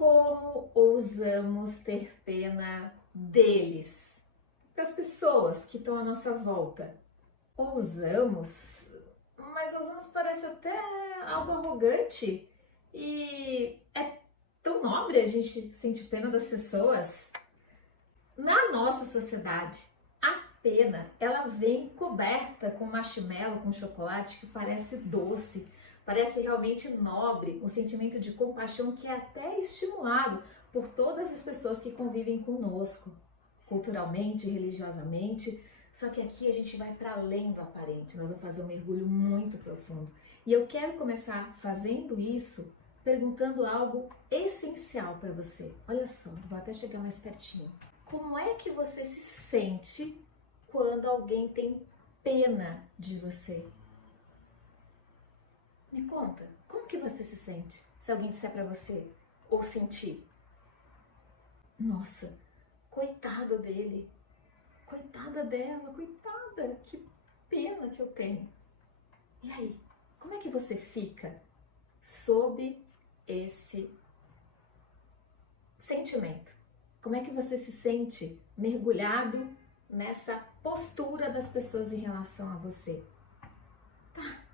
Como ousamos ter pena deles, das pessoas que estão à nossa volta? Ousamos, mas ousamos parece até algo arrogante e é tão nobre a gente sentir pena das pessoas. Na nossa sociedade, a pena, ela vem coberta com marshmallow, com chocolate que parece doce, parece realmente nobre, um sentimento de compaixão que é até estimulado por todas as pessoas que convivem conosco, culturalmente, religiosamente. Só que aqui a gente vai para além do aparente, nós vamos fazer um mergulho muito profundo. E eu quero começar fazendo isso, perguntando algo essencial para você. Olha só, vou até chegar mais pertinho. Como é que você se sente quando alguém tem pena de você? Me conta, como que você se sente se alguém disser pra você ou sentir? Nossa, coitada dele, coitada dela, coitada, que pena que eu tenho. E aí, como é que você fica sob esse sentimento? Como é que você se sente mergulhado nessa postura das pessoas em relação a você? Tá.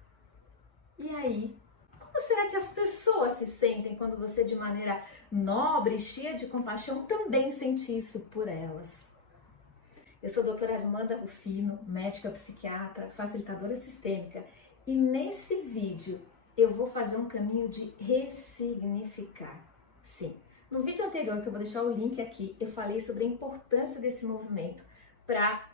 E aí, como será que as pessoas se sentem quando você, de maneira nobre, cheia de compaixão, também sente isso por elas? Eu sou a doutora Armanda Rufino, médica psiquiatra, facilitadora sistêmica, e nesse vídeo eu vou fazer um caminho de ressignificar. Sim, no vídeo anterior, que eu vou deixar o link aqui, eu falei sobre a importância desse movimento para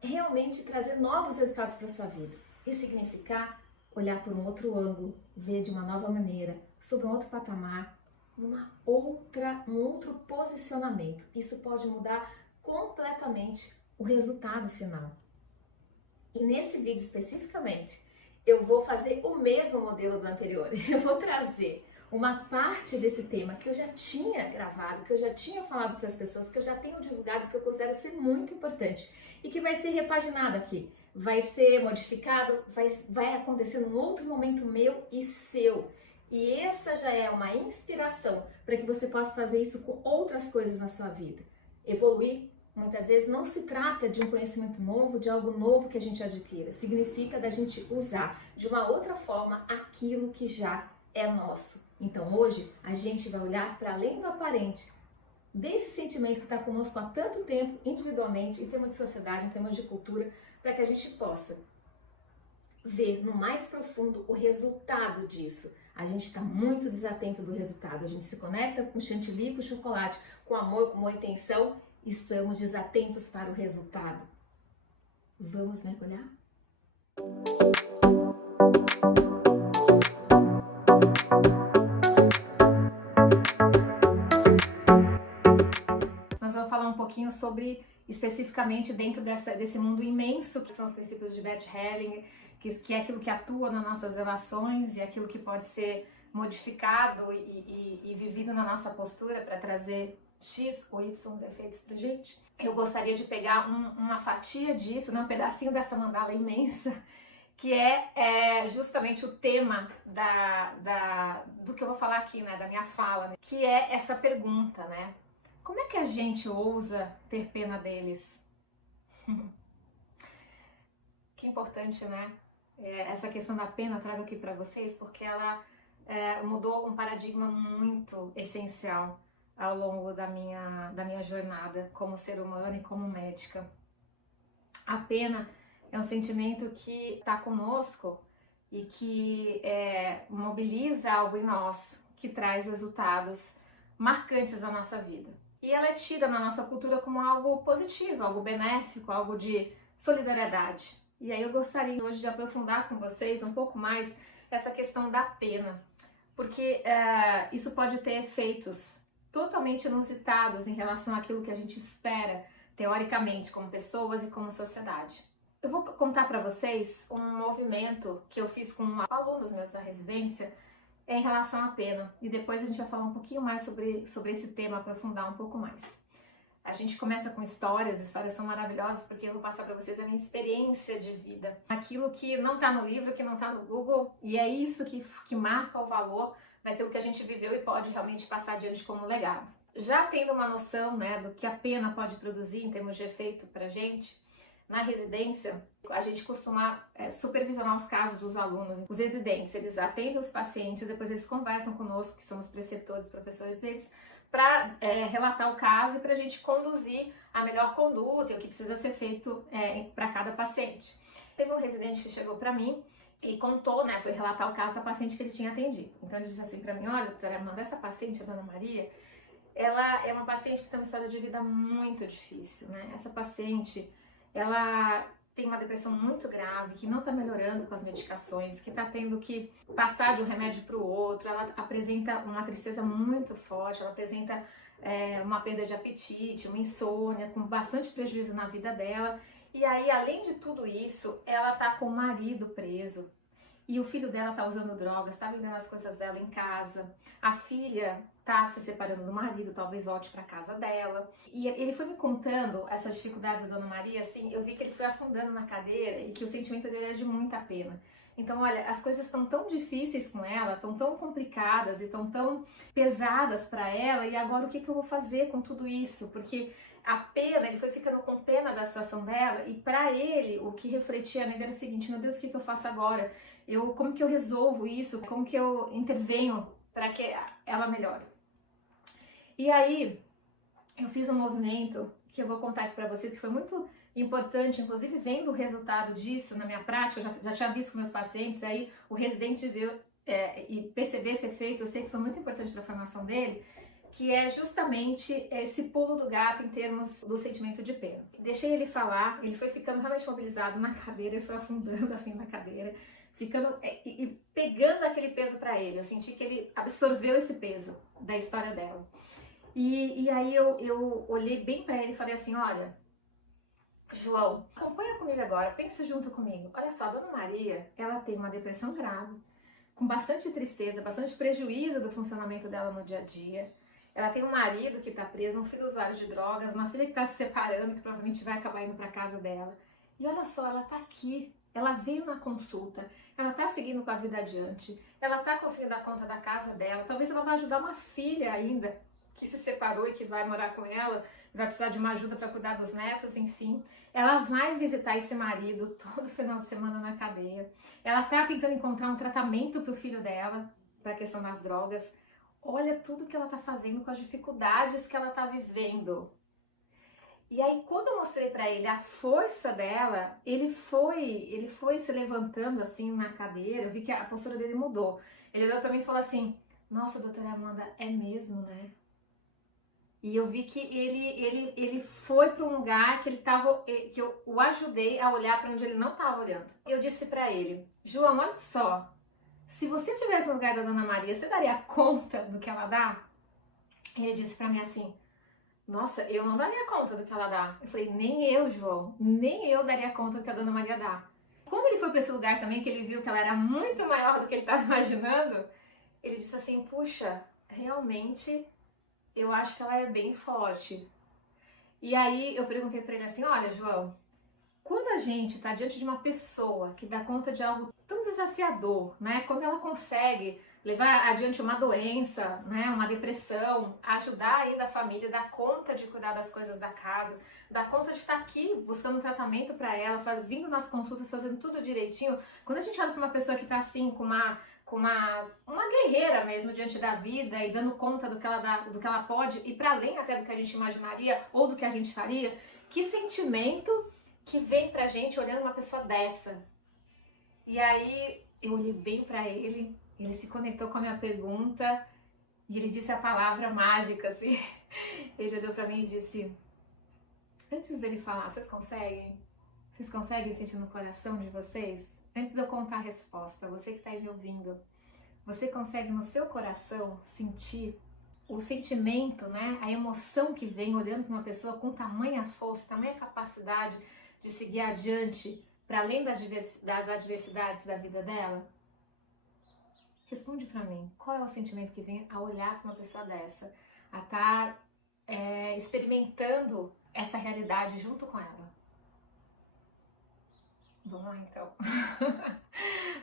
realmente trazer novos resultados para a sua vida. Ressignificar, olhar por um outro ângulo, ver de uma nova maneira, sobre um outro patamar, um outro posicionamento. Isso pode mudar completamente o resultado final. E nesse vídeo especificamente, eu vou fazer o mesmo modelo do anterior. Eu vou trazer uma parte desse tema que eu já tinha gravado, que eu já tinha falado para as pessoas, que eu já tenho divulgado, que eu considero ser muito importante e que vai ser repaginado aqui. Vai ser modificado, vai acontecer num outro momento meu e seu. E essa já é uma inspiração para que você possa fazer isso com outras coisas na sua vida. Evoluir, muitas vezes, não se trata de um conhecimento novo, de algo novo que a gente adquira. Significa da gente usar de uma outra forma aquilo que já é nosso. Então hoje a gente vai olhar para além do aparente, desse sentimento que está conosco há tanto tempo, individualmente, em termos de sociedade, em termos de cultura, para que a gente possa ver no mais profundo o resultado disso. A gente está muito desatento do resultado, a gente se conecta com chantilly, com chocolate, com amor, com boa intenção, e estamos desatentos para o resultado. Vamos mergulhar? Nós vamos falar um pouquinho sobre, especificamente dentro desse mundo imenso, que são os princípios de Bert Hellinger, que é aquilo que atua nas nossas relações e aquilo que pode ser modificado e vivido na nossa postura para trazer X ou Y efeitos pra gente. Eu gostaria de pegar uma fatia disso, um pedacinho dessa mandala imensa, que é justamente o tema do que eu vou falar aqui, né, da minha fala, né, que é essa pergunta, né? Como é que a gente ousa ter pena deles? Que importante, né? Essa questão da pena eu trago aqui para vocês, porque ela mudou um paradigma muito essencial ao longo da minha jornada como ser humano e como médica. A pena é um sentimento que está conosco e que mobiliza algo em nós, que traz resultados marcantes na nossa vida. E ela é tida na nossa cultura como algo positivo, algo benéfico, algo de solidariedade. E aí eu gostaria hoje de aprofundar com vocês um pouco mais essa questão da pena, porque isso pode ter efeitos totalmente inusitados em relação àquilo que a gente espera, teoricamente, como pessoas e como sociedade. Eu vou contar para vocês um movimento que eu fiz com alunos meus da residência em relação à pena, e depois a gente vai falar um pouquinho mais sobre esse tema, aprofundar um pouco mais. A gente começa com histórias são maravilhosas, porque eu vou passar para vocês a minha experiência de vida. Aquilo que não está no livro, que não está no Google, e é isso que marca o valor daquilo que a gente viveu e pode realmente passar adiante como legado. Já tendo uma noção, né, do que a pena pode produzir em termos de efeito pra gente, na residência, a gente costuma supervisionar os casos dos alunos. Os residentes, eles atendem os pacientes, depois eles conversam conosco, que somos preceptores, professores deles, para relatar o caso e para a gente conduzir a melhor conduta e o que precisa ser feito para cada paciente. Teve um residente que chegou para mim e contou, né, foi relatar o caso da paciente que ele tinha atendido. Então ele disse assim para mim: olha, doutora Amanda, essa paciente, a Dona Maria, ela é uma paciente que tem uma história de vida muito difícil, né? Essa paciente, ela tem uma depressão muito grave, que não está melhorando com as medicações, que está tendo que passar de um remédio para o outro, ela apresenta uma tristeza muito forte, ela apresenta uma perda de apetite, uma insônia, com bastante prejuízo na vida dela. E aí, além de tudo isso, ela tá com o marido preso. E o filho dela tá usando drogas, tá vendendo as coisas dela em casa. A filha tá se separando do marido, talvez volte para casa dela. E ele foi me contando essas dificuldades da Dona Maria, assim, eu vi que ele foi afundando na cadeira e que o sentimento dele é de muita pena. Então, olha, as coisas estão tão difíceis com ela, estão tão complicadas e estão tão pesadas para ela, e agora o que eu vou fazer com tudo isso? Porque a pena, ele foi ficando com pena da situação dela, e para ele, o que refletia nele era o seguinte: meu Deus, o que eu faço agora? Como que eu resolvo isso? Como que eu intervenho para que ela melhore? E aí, eu fiz um movimento que eu vou contar aqui para vocês, que foi muito importante, inclusive vendo o resultado disso na minha prática. Eu já tinha visto com meus pacientes, aí o residente veio e perceber esse efeito, eu sei que foi muito importante para a formação dele, que é justamente esse pulo do gato em termos do sentimento de pena. Deixei ele falar, ele foi ficando realmente mobilizado na cadeira, ele foi afundando assim na cadeira, ficando e pegando aquele peso para ele. Eu senti que ele absorveu esse peso da história dela. E aí eu olhei bem para ele e falei assim: olha, João, acompanha comigo agora, pensa junto comigo. Olha só, a Dona Maria, ela tem uma depressão grave, com bastante tristeza, bastante prejuízo do funcionamento dela no dia a dia. Ela tem um marido que está preso, um filho usuário de drogas, uma filha que está se separando, que provavelmente vai acabar indo para casa dela. E olha só, ela está aqui, ela veio na consulta, ela está seguindo com a vida adiante, ela está conseguindo dar conta da casa dela, talvez ela vá ajudar uma filha ainda, que se separou e que vai morar com ela, vai precisar de uma ajuda para cuidar dos netos, enfim. Ela vai visitar esse marido todo final de semana na cadeia. Ela está tentando encontrar um tratamento para o filho dela, para a questão das drogas. Olha tudo que ela está fazendo, com as dificuldades que ela está vivendo. E aí, quando eu mostrei para ele a força dela, ele foi se levantando assim na cadeira. Eu vi que a postura dele mudou. Ele olhou para mim e falou assim: nossa, doutora Amanda, é mesmo, né? E eu vi que ele foi para um lugar que que eu o ajudei a olhar para onde ele não estava olhando. Eu disse para ele: João, olha só, se você estivesse no lugar da Dona Maria, você daria conta do que ela dá? Ele disse para mim assim: nossa, eu não daria conta do que ela dá. Eu falei: nem eu, João, nem eu daria conta do que a Dona Maria dá. Quando ele foi para esse lugar também, que ele viu que ela era muito maior do que ele estava imaginando, ele disse assim: puxa, realmente eu acho que ela é bem forte. E aí eu perguntei para ele assim: olha, João, quando a gente está diante de uma pessoa que dá conta de algo tão desafiador, né? Quando ela consegue levar adiante uma doença, né? Uma depressão, ajudar ainda a família, dar conta de cuidar das coisas da casa, dar conta de estar aqui buscando um tratamento para ela, vindo nas consultas, fazendo tudo direitinho. Quando a gente olha para uma pessoa que está assim com uma guerreira mesmo diante da vida e dando conta do que ela pode, e para além até do que a gente imaginaria ou do que a gente faria, que sentimento que vem pra gente olhando uma pessoa dessa? E aí eu olhei bem pra ele se conectou com a minha pergunta e ele disse a palavra mágica, assim. Ele olhou pra mim e disse: antes dele falar, vocês conseguem? Vocês conseguem sentir no coração de vocês? Antes de eu contar a resposta, você que está aí me ouvindo, você consegue no seu coração sentir o sentimento, né? A emoção que vem olhando para uma pessoa com tamanha força, tamanha capacidade de seguir adiante para além das adversidades da vida dela? Responde para mim, qual é o sentimento que vem a olhar para uma pessoa dessa, a estar experimentando essa realidade junto com ela? Vamos lá então.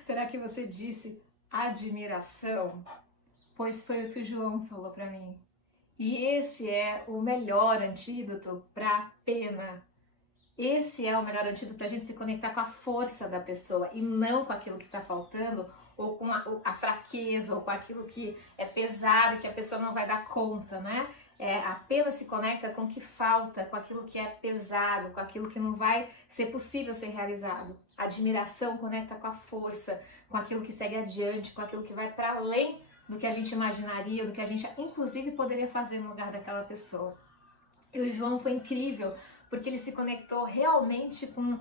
Será que você disse admiração? pois foi o que o João falou para mim. E esse é o melhor antídoto para pena. Esse é o melhor antídoto para a gente se conectar com a força da pessoa e não com aquilo que está faltando, ou com a fraqueza, ou com aquilo que é pesado, que a pessoa não vai dar conta, né? A pena se conecta com o que falta, com aquilo que é pesado, com aquilo que não vai ser possível ser realizado. A admiração conecta com a força, com aquilo que segue adiante, com aquilo que vai para além do que a gente imaginaria, do que a gente inclusive poderia fazer no lugar daquela pessoa. E o João foi incrível, porque ele se conectou realmente com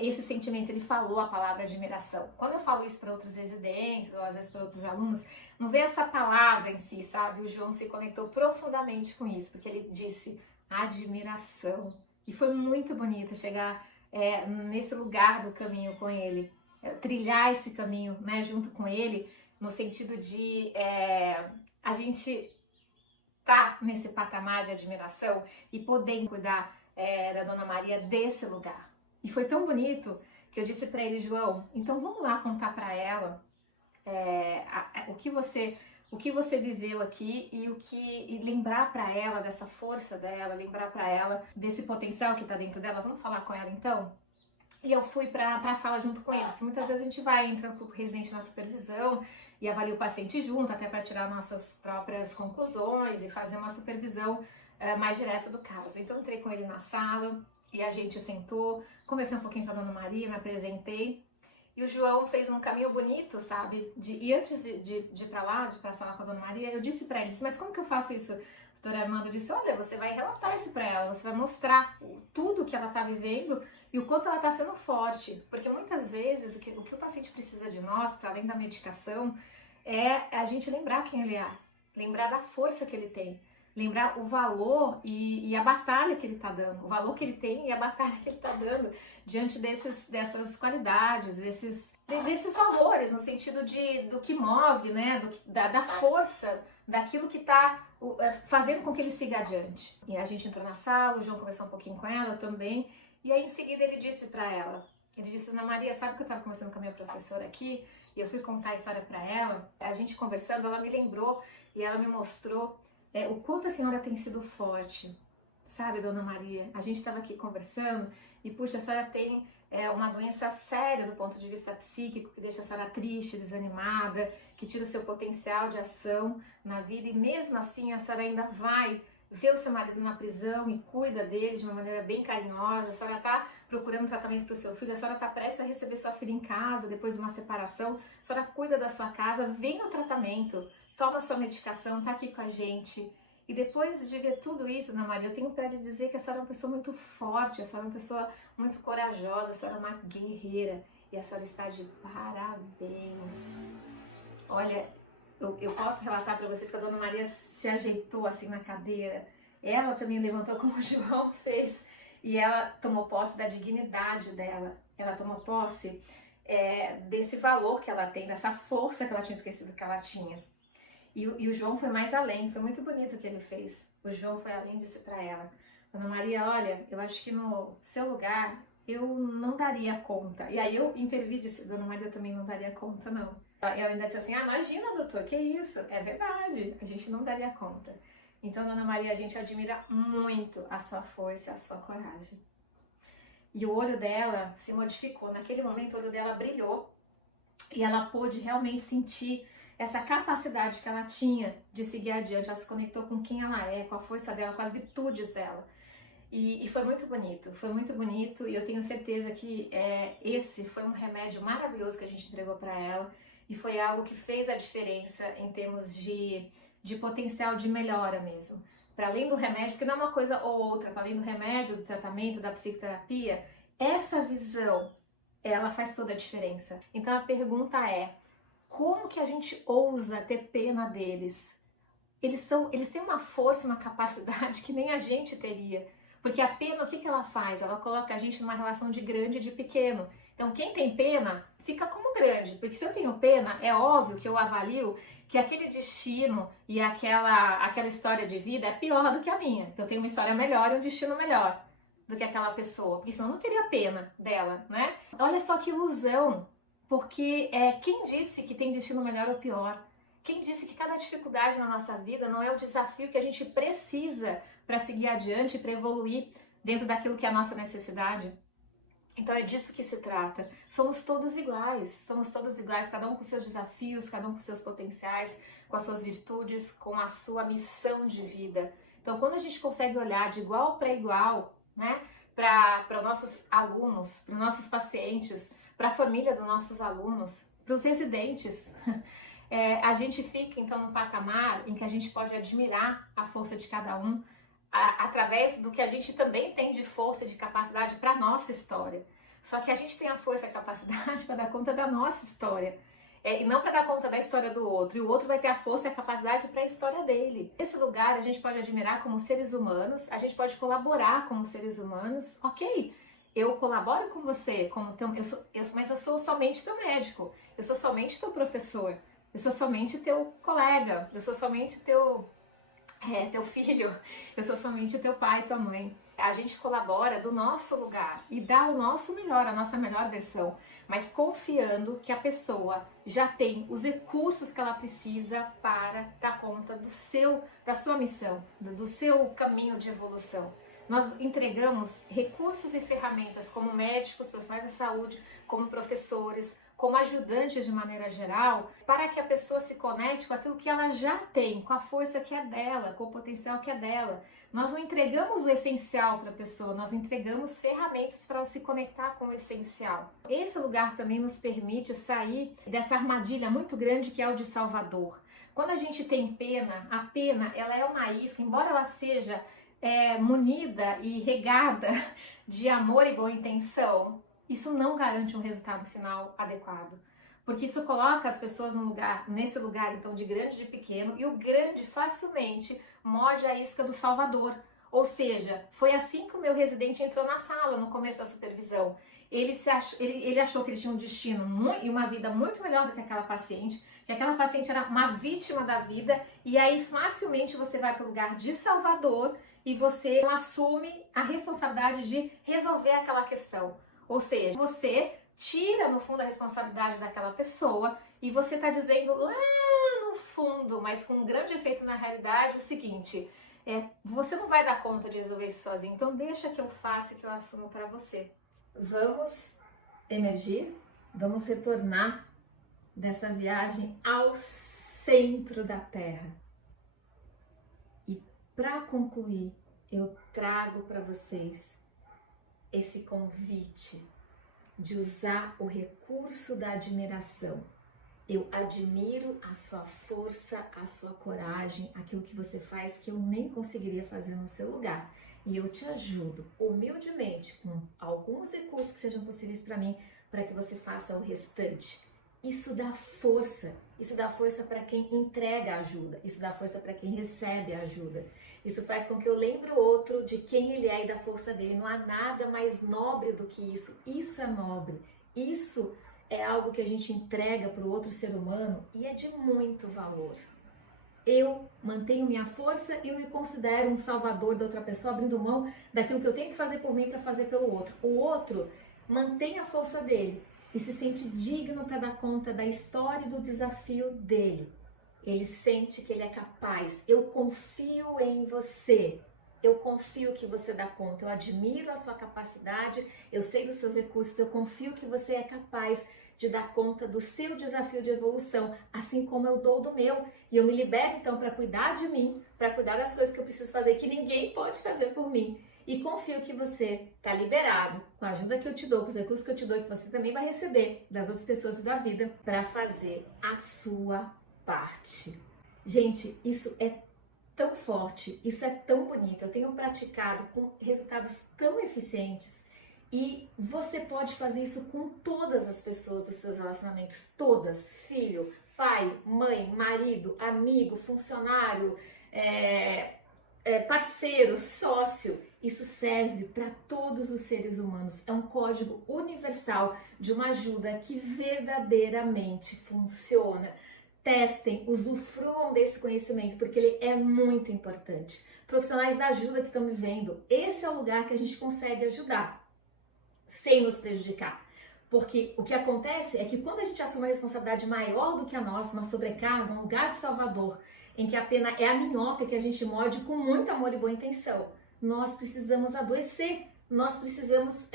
esse sentimento, ele falou a palavra admiração. Quando eu falo isso para outros residentes, ou às vezes para outros alunos, não vê essa palavra em si, sabe? O João se conectou profundamente com isso, porque ele disse admiração. E foi muito bonito chegar nesse lugar do caminho com ele, trilhar esse caminho, né, junto com ele, no sentido de a gente tá nesse patamar de admiração e poder cuidar da Dona Maria desse lugar. E foi tão bonito que eu disse para ele, João, então vamos lá contar para ela o que você viveu aqui e lembrar para ela dessa força dela, lembrar para ela desse potencial que tá dentro dela. Vamos falar com ela então? E eu fui para a sala junto com ele, porque muitas vezes a gente vai entrando com o residente na supervisão e avalia o paciente junto, até para tirar nossas próprias conclusões e fazer uma supervisão mais direta do caso. Então eu entrei com ele na sala e a gente sentou, conversei um pouquinho com a Dona Maria, me apresentei. E o João fez um caminho bonito, sabe? E antes de ir para lá, de passar lá com a Dona Maria, eu disse para ele, mas como que eu faço isso, doutora Armando? Eu disse, olha, você vai relatar isso para ela, você vai mostrar tudo que ela está vivendo e o quanto ela está sendo forte. Porque muitas vezes o que o paciente precisa de nós, para além da medicação, é a gente lembrar quem ele é, lembrar da força que ele tem, lembrar o valor e a batalha que ele está dando, o valor que ele tem e a batalha que ele está dando diante dessas qualidades, desses valores, no sentido do que move, né, da força, daquilo que está fazendo com que ele siga adiante. E a gente entrou na sala, o João conversou um pouquinho com ela, eu também, e aí em seguida ele disse para ela, ele disse, Ana Maria, sabe que eu estava conversando com a minha professora aqui, e eu fui contar a história para ela, a gente conversando, ela me lembrou e ela me mostrou o quanto a senhora tem sido forte, sabe, Dona Maria? A gente estava aqui conversando e, puxa, a senhora tem uma doença séria do ponto de vista psíquico, que deixa a senhora triste, desanimada, que tira o seu potencial de ação na vida e mesmo assim a senhora ainda vai ver o seu marido na prisão e cuida dele de uma maneira bem carinhosa, a senhora está procurando tratamento para o seu filho, a senhora está prestes a receber sua filha em casa depois de uma separação, a senhora cuida da sua casa, vem no tratamento, toma sua medicação, tá aqui com a gente. E depois de ver tudo isso, Dona Maria, eu tenho para lhe dizer que a senhora é uma pessoa muito forte, a senhora é uma pessoa muito corajosa, a senhora é uma guerreira e a senhora está de parabéns. Olha, eu posso relatar para vocês que a Dona Maria se ajeitou assim na cadeira, ela também levantou como o João fez e ela tomou posse da dignidade dela, ela tomou posse desse valor que ela tem, dessa força que ela tinha esquecido que ela tinha. E o João foi mais além, foi muito bonito o que ele fez. O João foi além e disse para ela, Dona Maria, olha, eu acho que no seu lugar eu não daria conta. E aí eu intervi e disse, Dona Maria, eu também não daria conta, não. E ela ainda disse assim, imagina, doutor, que isso? É verdade, a gente não daria conta. Então, Dona Maria, a gente admira muito a sua força e a sua coragem. E o olho dela se modificou. Naquele momento, o olho dela brilhou e ela pôde realmente sentir essa capacidade que ela tinha de seguir adiante. Ela se conectou com quem ela é, com a força dela, com as virtudes dela. E foi muito bonito e eu tenho certeza que esse foi um remédio maravilhoso que a gente entregou para ela e foi algo que fez a diferença em termos de potencial de melhora mesmo. Para além do remédio, porque não é uma coisa ou outra, para além do remédio, do tratamento, da psicoterapia, essa visão, ela faz toda a diferença. Então a pergunta é, como que a gente ousa ter pena deles? Eles têm uma força, uma capacidade que nem a gente teria. Porque a pena, o que ela faz? Ela coloca a gente numa relação de grande e de pequeno. Então quem tem pena fica como grande. Porque se eu tenho pena, é óbvio que eu avalio que aquele destino e aquela história de vida é pior do que a minha. Eu tenho uma história melhor e um destino melhor do que aquela pessoa. Porque senão eu não teria pena dela, né? Olha só que ilusão. Porque quem disse que tem destino melhor ou pior? Quem disse que cada dificuldade na nossa vida não é o desafio que a gente precisa para seguir adiante, para evoluir dentro daquilo que é a nossa necessidade? Então é disso que se trata. Somos todos iguais, cada um com seus desafios, cada um com seus potenciais, com as suas virtudes, com a sua missão de vida. Então quando a gente consegue olhar de igual para igual, né, para os nossos alunos, para os nossos pacientes, para a família dos nossos alunos, para os residentes, a gente fica então num patamar em que a gente pode admirar a força de cada um, através do que a gente também tem de força e de capacidade para a nossa história. Só que a gente tem a força e a capacidade para dar conta da nossa história, e não para dar conta da história do outro. E o outro vai ter a força e a capacidade para a história dele. Nesse lugar a gente pode admirar como seres humanos, a gente pode colaborar como seres humanos. Ok, eu colaboro com você, mas eu sou somente teu médico, eu sou somente teu professor, eu sou somente teu colega, eu sou somente teu filho, eu sou somente o teu pai e tua mãe. A gente colabora do nosso lugar e dá o nosso melhor, a nossa melhor versão, mas confiando que a pessoa já tem os recursos que ela precisa para dar conta da sua missão, do seu caminho de evolução. Nós entregamos recursos e ferramentas como médicos, profissionais da saúde, como professores, como ajudantes de maneira geral, para que a pessoa se conecte com aquilo que ela já tem, com a força que é dela, com o potencial que é dela. Nós não entregamos o essencial para a pessoa, nós entregamos ferramentas para ela se conectar com o essencial. Esse lugar também nos permite sair dessa armadilha muito grande que é o de Salvador. Quando a gente tem pena, a pena ela é uma isca, embora ela seja munida e regada de amor e boa intenção, isso não garante um resultado final adequado, porque isso coloca as pessoas nesse lugar então de grande e de pequeno, e o grande facilmente morde a isca do Salvador. Ou seja, foi assim que o meu residente entrou na sala no começo da supervisão. Ele achou que ele tinha um destino e uma vida muito melhor do que aquela paciente, que aquela paciente era uma vítima da vida, e aí facilmente você vai para o lugar de Salvador e você assume a responsabilidade de resolver aquela questão. Ou seja, você tira no fundo a responsabilidade daquela pessoa e você está dizendo lá no fundo, mas com um grande efeito na realidade, o seguinte: você não vai dar conta de resolver isso sozinho, então deixa que eu faça e que eu assumo para você. Vamos emergir, vamos retornar dessa viagem ao centro da Terra. E para concluir, eu trago para vocês esse convite de usar o recurso da admiração. Eu admiro a sua força, a sua coragem, aquilo que você faz que eu nem conseguiria fazer no seu lugar. E eu te ajudo humildemente com alguns recursos que sejam possíveis para mim, para que você faça o restante. Isso dá força para quem entrega a ajuda, isso dá força para quem recebe a ajuda. Isso faz com que eu lembre o outro de quem ele é e da força dele. Não há nada mais nobre do que isso. Isso é nobre. Isso é algo que a gente entrega para o outro ser humano e é de muito valor. Eu mantenho minha força e eu me considero um salvador da outra pessoa, abrindo mão daquilo que eu tenho que fazer por mim para fazer pelo outro. O outro mantém a força dele e se sente digno para dar conta da história e do desafio dele. Ele sente que ele é capaz. Eu confio em você. Eu confio que você dá conta. Eu admiro a sua capacidade. Eu sei dos seus recursos. Eu confio que você é capaz de dar conta do seu desafio de evolução, assim como eu dou do meu. E eu me libero então para cuidar de mim, para cuidar das coisas que eu preciso fazer, que ninguém pode fazer por mim. E confio que você está liberado, com a ajuda que eu te dou, com os recursos que eu te dou, que você também vai receber das outras pessoas da vida, para fazer a sua parte. Gente, isso é tão forte, isso é tão bonito, eu tenho praticado com resultados tão eficientes e você pode fazer isso com todas as pessoas dos seus relacionamentos, todas, filho, pai, mãe, marido, amigo, funcionário, parceiro, sócio. Isso serve para todos os seres humanos, é um código universal de uma ajuda que verdadeiramente funciona. Testem, usufruam desse conhecimento, porque ele é muito importante. Profissionais da ajuda que estão me vendo, esse é o lugar que a gente consegue ajudar, sem nos prejudicar. Porque o que acontece é que quando a gente assume uma responsabilidade maior do que a nossa, uma sobrecarga, um lugar de salvador, em que a pena é a minhoca que a gente morde com muito amor e boa intenção, nós precisamos adoecer, nós precisamos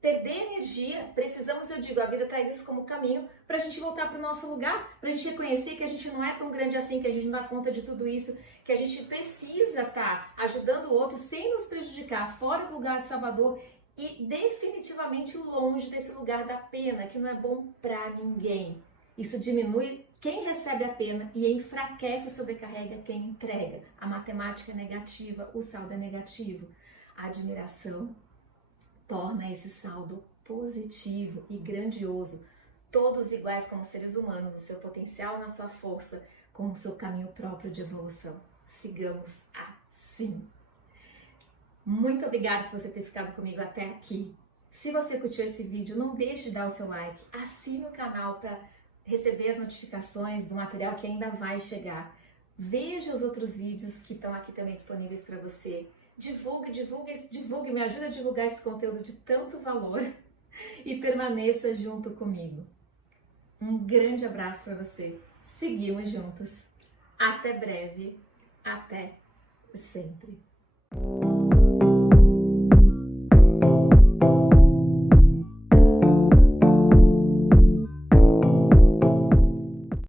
perder energia, precisamos, eu digo, a vida traz isso como caminho para a gente voltar para o nosso lugar, para a gente reconhecer que a gente não é tão grande assim, que a gente não dá conta de tudo isso, que a gente precisa estar ajudando o outro sem nos prejudicar, fora do lugar de salvador e definitivamente longe desse lugar da pena, que não é bom para ninguém. Isso diminui quem recebe a pena e enfraquece e sobrecarrega quem entrega. A matemática é negativa, o saldo é negativo. A admiração torna esse saldo positivo e grandioso. Todos iguais como seres humanos, o seu potencial na sua força, com o seu caminho próprio de evolução. Sigamos assim. Muito obrigada por você ter ficado comigo até aqui. Se você curtiu esse vídeo, não deixe de dar o seu like. Assine o canal para receber as notificações do material que ainda vai chegar. Veja os outros vídeos que estão aqui também disponíveis para você. Divulgue, me ajude a divulgar esse conteúdo de tanto valor e permaneça junto comigo. Um grande abraço para você. Seguimos juntos. Até breve. Até sempre.